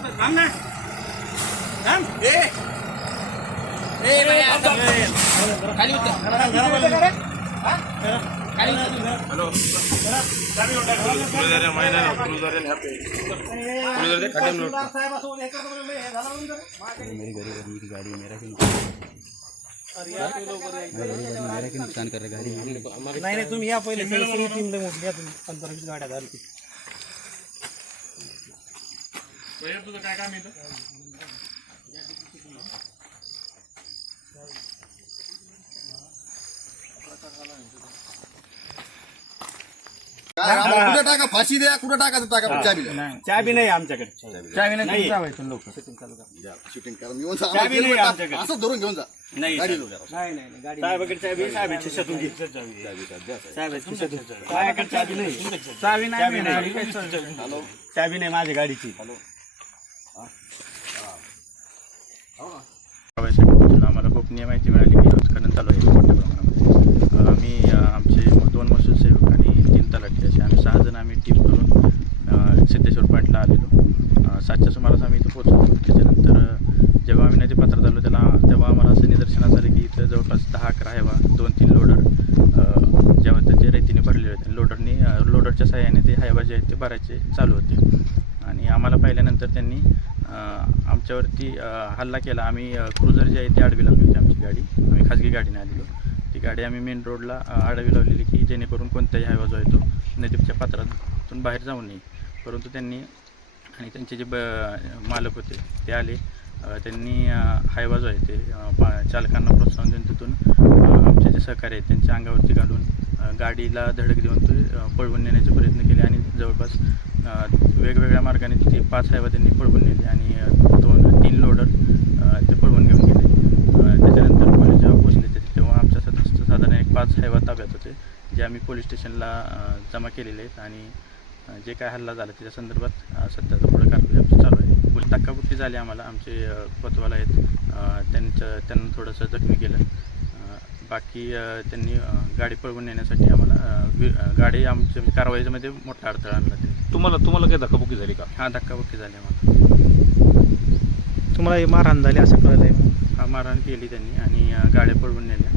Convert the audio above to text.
थांब ना थांब खाली उतर खाली हॅलो क्रुझर महिना क्रुझर हॅपी क्रुझर खड्डे में मेरी गाड़ी मेरा क्यों नुकसान कर रहे गाड़ी नाही तुम्ही या पहिले सगळी टीम लय मोठी या तुम्ही 15-20 गाड्या झाली तुझं काय काम येतं कुठे टाका फाशी द्या कुठे टाका टाका चाबी चाबी नाही आमच्याकडे चाबी नाही लोक शूटिंग करा घेऊन जा चाबी नाही आमच्याकडे. असं धरून घेऊन जा नाही गाडी नाही गाडी साहेबाकडे चाबी साहेबाच्या खिशातून घे साहेबाच्या खिशातून माझ्याकडे चाबी नाही चाबी नाही चाबी नाही माझ्या गाडीची आम्हाला गोपनीय माहिती मिळाली की राजकारण चालू आहे मोठ्या प्रमाणामध्ये आम्ही आमचे 2 महसूल सेवक आणि 3 तलाठी असे आम्ही 6 जण आम्ही टीम करून सिद्धेश्वर पॉईंटला आलेलो 7च्या सुमारास आम्ही इथं पोहोचलो. त्याच्यानंतर जेव्हा आम्ही नदीपात्रात आलो तेव्हा आम्हाला असं निदर्शनास आलं की इथं जवळपास 10-11 हेवा 2-3 लोडर जेव्हा ते रेतीने भरलेले होते लोडरच्या सहाय्याने ते हायवा जे आहेत ते भरायचे चालू होते आणि आम्हाला पाहिल्यानंतर त्यांनी आमच्यावरती हल्ला केला. आम्ही क्रुझर जी आहे ती आडवी लावली होती आमची गाडी आम्ही खाजगी गाडीने आलेलो ती गाडी आम्ही मेन रोडला आडवी लावलेली की जेणेकरून कोणताही हायवा जो आहे तो नदीच्या पात्रातून बाहेर जाऊ नये. परंतु त्यांनी आणि त्यांचे जे मालक होते ते आले त्यांनी हायवा जो आहे ते चालकांना प्रोत्साहन देऊन तिथून आमचे जे सहकारी आहेत त्यांच्या अंगावरती घालून गाडीला धडक देऊन ते पळवून नेण्याचे प्रयत्न केले आणि जवळपास वेगवेगळ्या मार्गाने ते 5 हायवा त्यांनी पळवून नेले आणि 2-3 लोडर ते पळवून घेऊन गेले. त्याच्यानंतर पोलीस जेव्हा पोचले तेव्हा आमच्या साधारण एक 5 हायवा ताब्यात होते जे आम्ही पोलीस स्टेशनला जमा केलेले आहेत आणि जे काय हल्ला झाला त्याच्या संदर्भात सध्याचा पुढे कारवाई आमची चालू आहे. धक्काबुक्की झाली आम्हाला आमचे कोतवाल आहेत त्यांना थोडंसं जखमी केलं बाकी त्यांनी गाडी पळवून नेण्यासाठी आम्हाला गाडी आमच्या कारवाईमध्ये मोठा अडथळा आणला तुम्हाला काय धक्काबुक्की झाली का हां धक्काबुक्की झाली आम्हाला तुम्हाला मारहाण झाली असं कळलं आहे मारहाण केली त्यांनी आणि गाड्या पळवून नेल्या